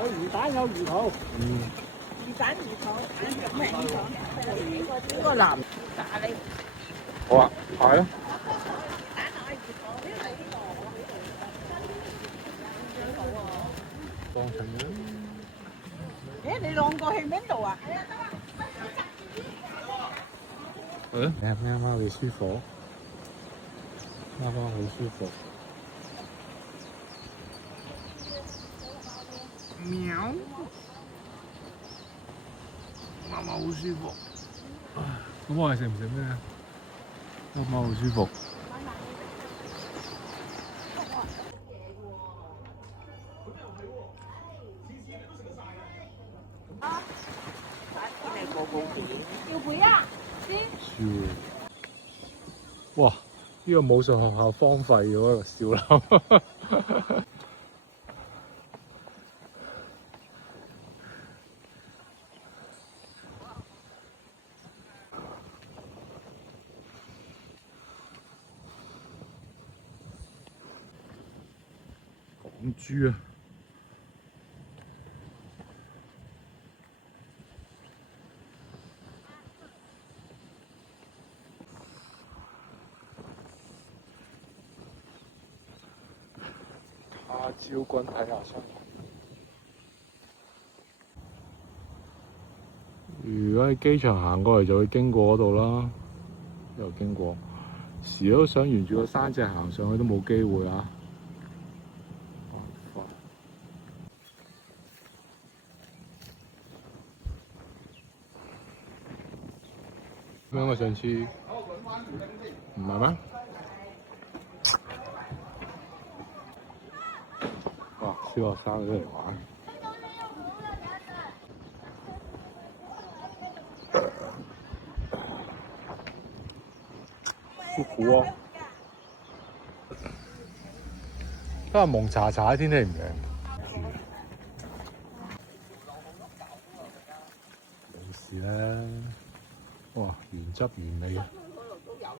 有魚蛋有魚肚，魚蛋魚肚，咩魚肚？呢個藍咖喱。好啊，係啊。幫襯啦。誒，你兩個去邊度啊？貓貓你舒服，貓貓好舒服。喵，貓貓好舒服。咁我哋食唔食咩啊？貓貓好舒服。要杯啊？笑。哇！呢個武術學校荒廢咗個小樓。港豬啊！花椒君睇下先。如果喺機場行過嚟，就會經過嗰度啦。又經過，時都想沿住個山脊行上去都冇機會啊！咁樣我上次唔係咩？哇！小學生都嚟玩。舒服啊！今日蒙查查，天氣唔靚。冇事啦。哇！原汁原味。